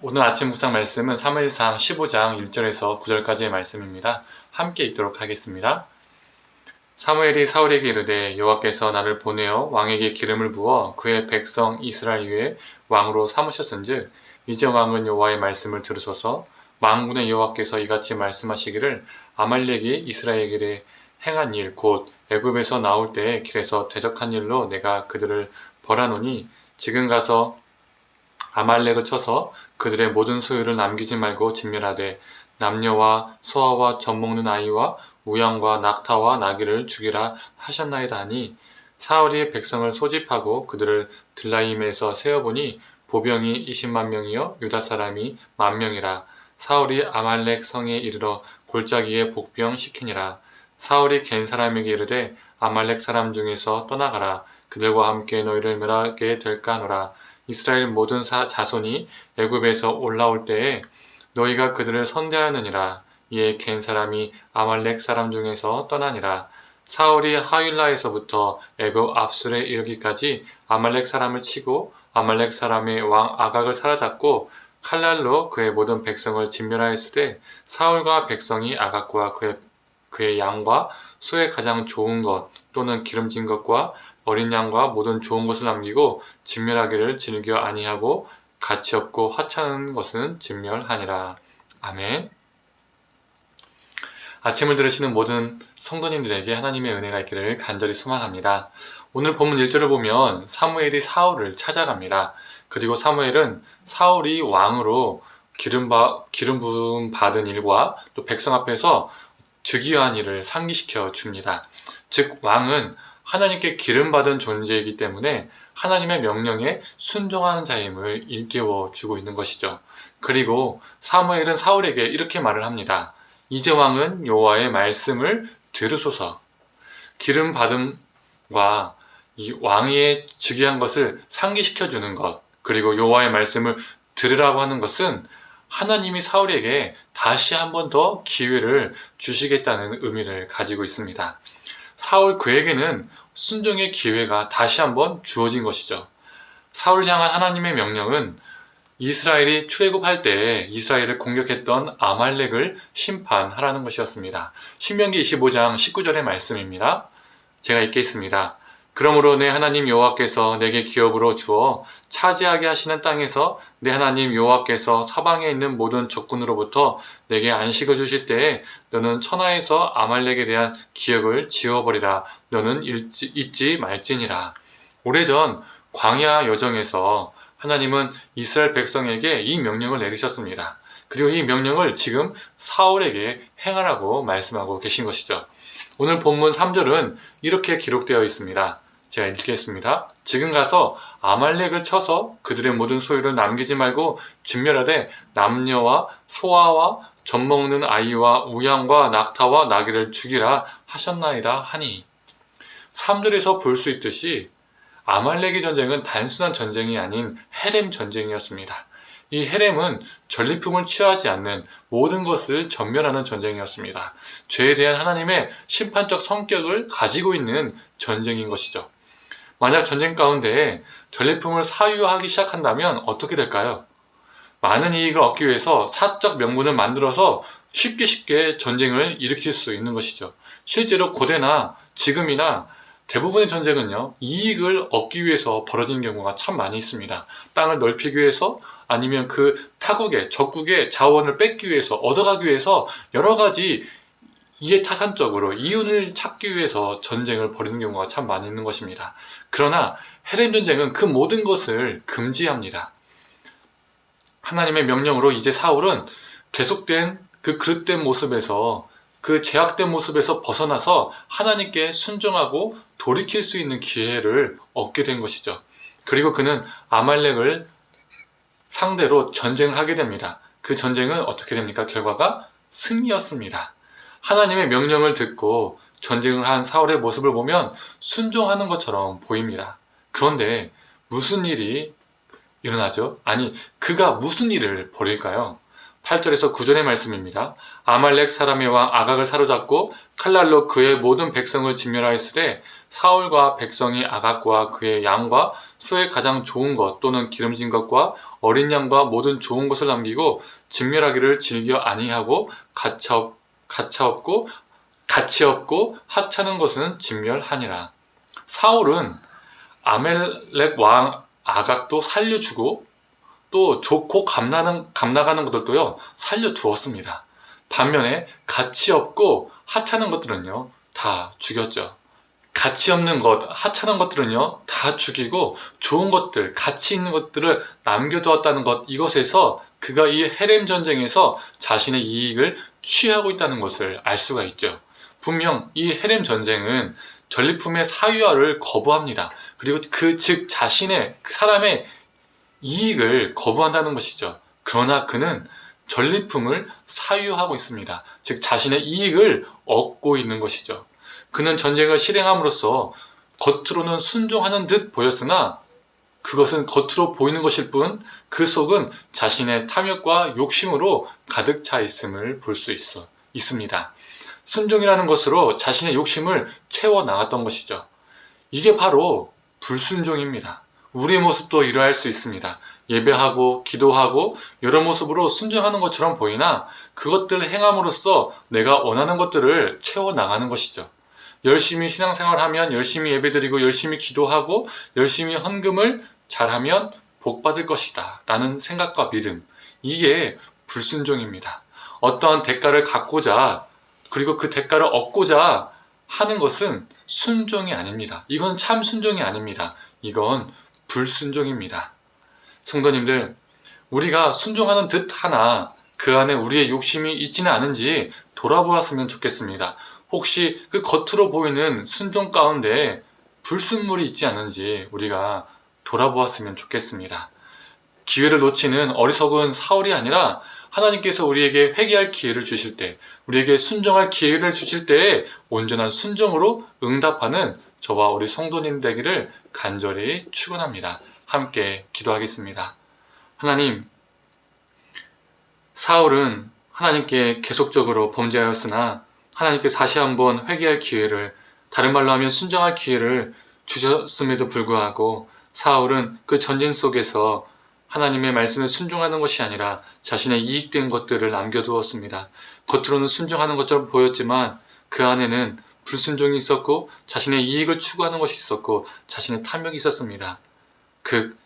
오늘 아침 묵상 말씀은 사무엘상 15장 1절에서 9절까지의 말씀입니다. 함께 읽도록 하겠습니다. 사무엘이 사울에게 이르되 여호와께서 나를 보내어 왕에게 기름을 부어 그의 백성 이스라엘 위에 왕으로 삼으셨은즉 이제 왕은 여호와의 말씀을 들으소서. 만군의 여호와께서 이같이 말씀하시기를 아말렉이 이스라엘에게 행한 일 곧 애굽에서 나올 때에 길에서 대적한 일로 내가 그들을 벌하노니 지금 가서 아말렉을 쳐서 그들의 모든 소유를 남기지 말고 진멸하되 남녀와 소아와 젖먹는 아이와 우양과 낙타와 나귀를 죽이라 하셨나이다 하니 사울이 백성을 소집하고 그들을 들라임에서 세어보니 보병이 20만 명이요 유다 사람이 10,000명이라. 사울이 아말렉 성에 이르러 골짜기에 복병시키니라. 사울이 겐 사람에게 이르되 아말렉 사람 중에서 떠나가라. 그들과 함께 너희를 멸하게 될까 하노라. 이스라엘 모든 자손이 애굽에서 올라올 때에 너희가 그들을 선대하느니라. 이에 겐 사람이 아말렉 사람 중에서 떠나니라. 사울이 하윌라에서부터 애굽 압술에 이르기까지 아말렉 사람을 치고 아말렉 사람의 왕 아각을 사로잡고 칼날로 그의 모든 백성을 진멸하였으되 사울과 백성이 아각과 그의 양과 소의 가장 좋은 것 또는 기름진 것과 어린 양과 모든 좋은 것을 남기고 진멸하기를 즐겨 아니하고 가치 없고 하찮은 것은 진멸하니라. 아멘. 아침을 들으시는 모든 성도님들에게 하나님의 은혜가 있기를 간절히 소망합니다. 오늘 본문 1절을 보면 사무엘이 사울을 찾아갑니다. 그리고 사무엘은 사울이 왕으로 기름 부음 받은 일과 또 백성 앞에서 즉위한 일을 상기시켜 줍니다. 즉 왕은 하나님께 기름받은 존재이기 때문에 하나님의 명령에 순종하는 자임을 일깨워 주고 있는 것이죠. 그리고 사무엘은 사울에게 이렇게 말을 합니다. 이제 왕은 여호와의 말씀을 들으소서. 기름받음과 이 왕위에 즉위한 것을 상기시켜 주는 것, 그리고 여호와의 말씀을 들으라고 하는 것은 하나님이 사울에게 다시 한 번 더 기회를 주시겠다는 의미를 가지고 있습니다. 사울 그에게는 순종의 기회가 다시 한번 주어진 것이죠. 사울을 향한 하나님의 명령은 이스라엘이 출애굽할 때 이스라엘을 공격했던 아말렉을 심판하라는 것이었습니다. 신명기 25장 19절의 말씀입니다. 제가 읽겠습니다. 그러므로 내 하나님 여호와께서 내게 기업으로 주어 차지하게 하시는 땅에서 내 하나님 여호와께서 사방에 있는 모든 적군으로부터 내게 안식을 주실 때에 너는 천하에서 아말렉에 대한 기억을 지워버리라. 너는 잊지 말지니라. 오래전 광야 여정에서 하나님은 이스라엘 백성에게 이 명령을 내리셨습니다. 그리고 이 명령을 지금 사울에게 행하라고 말씀하고 계신 것이죠. 오늘 본문 3절은 이렇게 기록되어 있습니다. 제가 읽겠습니다. 지금 가서 아말렉을 쳐서 그들의 모든 소유를 남기지 말고 진멸하되 남녀와 소아와 젖먹는 아이와 우양과 낙타와 나귀를 죽이라 하셨나이다 하니 3절에서 볼 수 있듯이 아말렉의 전쟁은 단순한 전쟁이 아닌 헤렘 전쟁이었습니다. 이 헤렘은 전리품을 취하지 않는 모든 것을 전멸하는 전쟁이었습니다. 죄에 대한 하나님의 심판적 성격을 가지고 있는 전쟁인 것이죠. 만약 전쟁 가운데 전리품을 사유하기 시작한다면 어떻게 될까요? 많은 이익을 얻기 위해서 사적 명분을 만들어서 쉽게 전쟁을 일으킬 수 있는 것이죠. 실제로 고대나 지금이나 대부분의 전쟁은요, 이익을 얻기 위해서 벌어지는 경우가 참 많이 있습니다. 땅을 넓히기 위해서 아니면 그 타국의, 적국의 자원을 뺏기 위해서, 얻어가기 위해서 여러 가지 이해타산적으로 이윤을 찾기 위해서 전쟁을 벌이는 경우가 참 많이 있는 것입니다. 그러나 헤렘 전쟁은 그 모든 것을 금지합니다. 하나님의 명령으로 이제 사울은 계속된 그 그릇된 모습에서 그 제약된 모습에서 벗어나서 하나님께 순종하고 돌이킬 수 있는 기회를 얻게 된 것이죠. 그리고 그는 아말렉을 상대로 전쟁을 하게 됩니다. 그 전쟁은 어떻게 됩니까? 결과가 승리였습니다. 하나님의 명령을 듣고 전쟁을 한 사울의 모습을 보면 순종하는 것처럼 보입니다. 그런데 무슨 일이 일어나죠? 아니, 그가 무슨 일을 벌일까요? 8절에서 9절의 말씀입니다. 아말렉 사람의 왕 아각을 사로잡고 칼날로 그의 모든 백성을 진멸하였으되 사울과 백성이 아각과 그의 양과 소의 가장 좋은 것 또는 기름진 것과 어린 양과 모든 좋은 것을 남기고 진멸하기를 즐겨 아니하고 가치 없고 하찮은 것은 진멸하니라. 사울은 아멜렉 왕 아각도 살려주고 또 좋고 감나가는 것들도요 살려두었습니다. 반면에 가치 없고 하찮은 것들은요 다 죽였죠. 가치 없는 것, 하찮은 것들은요 다 죽이고 좋은 것들, 가치 있는 것들을 남겨두었다는 것, 이것에서 그가 이 헤렘 전쟁에서 자신의 이익을 취하고 있다는 것을 알 수가 있죠. 분명 이 헤렘 전쟁은 전리품의 사유화를 거부합니다. 그리고 즉 자신의 그 사람의 이익을 거부한다는 것이죠. 그러나 그는 전리품을 사유하고 있습니다. 즉 자신의 이익을 얻고 있는 것이죠. 그는 전쟁을 실행함으로써 겉으로는 순종하는 듯 보였으나 그것은 겉으로 보이는 것일 뿐 그 속은 자신의 탐욕과 욕심으로 가득 차 있음을 볼 수 있습니다. 순종이라는 것으로 자신의 욕심을 채워 나갔던 것이죠. 이게 바로 불순종입니다. 우리의 모습도 이러할 수 있습니다. 예배하고 기도하고 여러 모습으로 순종하는 것처럼 보이나 그것들을 행함으로써 내가 원하는 것들을 채워나가는 것이죠. 열심히 신앙생활하면 열심히 예배드리고 열심히 기도하고 열심히 헌금을 잘하면 복받을 것이다 라는 생각과 믿음, 이게 불순종입니다. 어떠한 대가를 갖고자 그리고 그 대가를 얻고자 하는 것은 순종이 아닙니다. 이건 참 순종이 아닙니다. 이건 불순종입니다. 성도님들, 우리가 순종하는 듯 하나 그 안에 우리의 욕심이 있지는 않은지 돌아보았으면 좋겠습니다. 혹시 그 겉으로 보이는 순종 가운데 불순물이 있지 않은지 우리가 돌아보았으면 좋겠습니다. 기회를 놓치는 어리석은 사울이 아니라 하나님께서 우리에게 회개할 기회를 주실 때, 우리에게 순종할 기회를 주실 때에 온전한 순종으로 응답하는 저와 우리 성도님 되기를 간절히 축원합니다. 함께 기도하겠습니다. 하나님, 사울은 하나님께 계속적으로 범죄하였으나 하나님께 다시 한번 회개할 기회를, 다른 말로 하면 순종할 기회를 주셨음에도 불구하고 사울은 그 전쟁 속에서 하나님의 말씀에 순종하는 것이 아니라 자신의 이익된 것들을 남겨두었습니다. 겉으로는 순종하는 것처럼 보였지만 그 안에는 불순종이 있었고 자신의 이익을 추구하는 것이 있었고 자신의 탐욕이 있었습니다. 그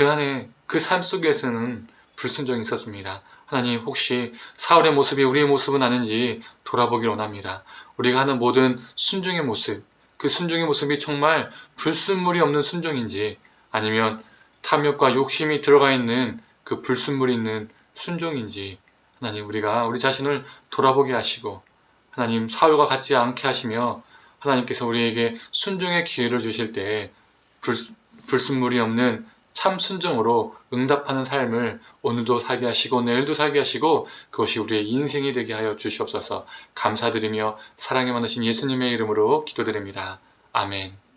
안에 그 삶 속에서는 불순종이 있었습니다. 하나님, 혹시 사울의 모습이 우리의 모습은 아닌지 돌아보길 원합니다. 우리가 하는 모든 순종의 모습, 그 순종의 모습이 정말 불순물이 없는 순종인지 아니면 탐욕과 욕심이 들어가 있는 그 불순물이 있는 순종인지 하나님, 우리가 우리 자신을 돌아보게 하시고 하나님, 사울과 같지 않게 하시며 하나님께서 우리에게 순종의 기회를 주실 때 불순물이 없는 참 순종으로 응답하는 삶을 오늘도 살게 하시고 내일도 살게 하시고 그것이 우리의 인생이 되게 하여 주시옵소서. 감사드리며 사랑에 많으신 예수님의 이름으로 기도드립니다. 아멘.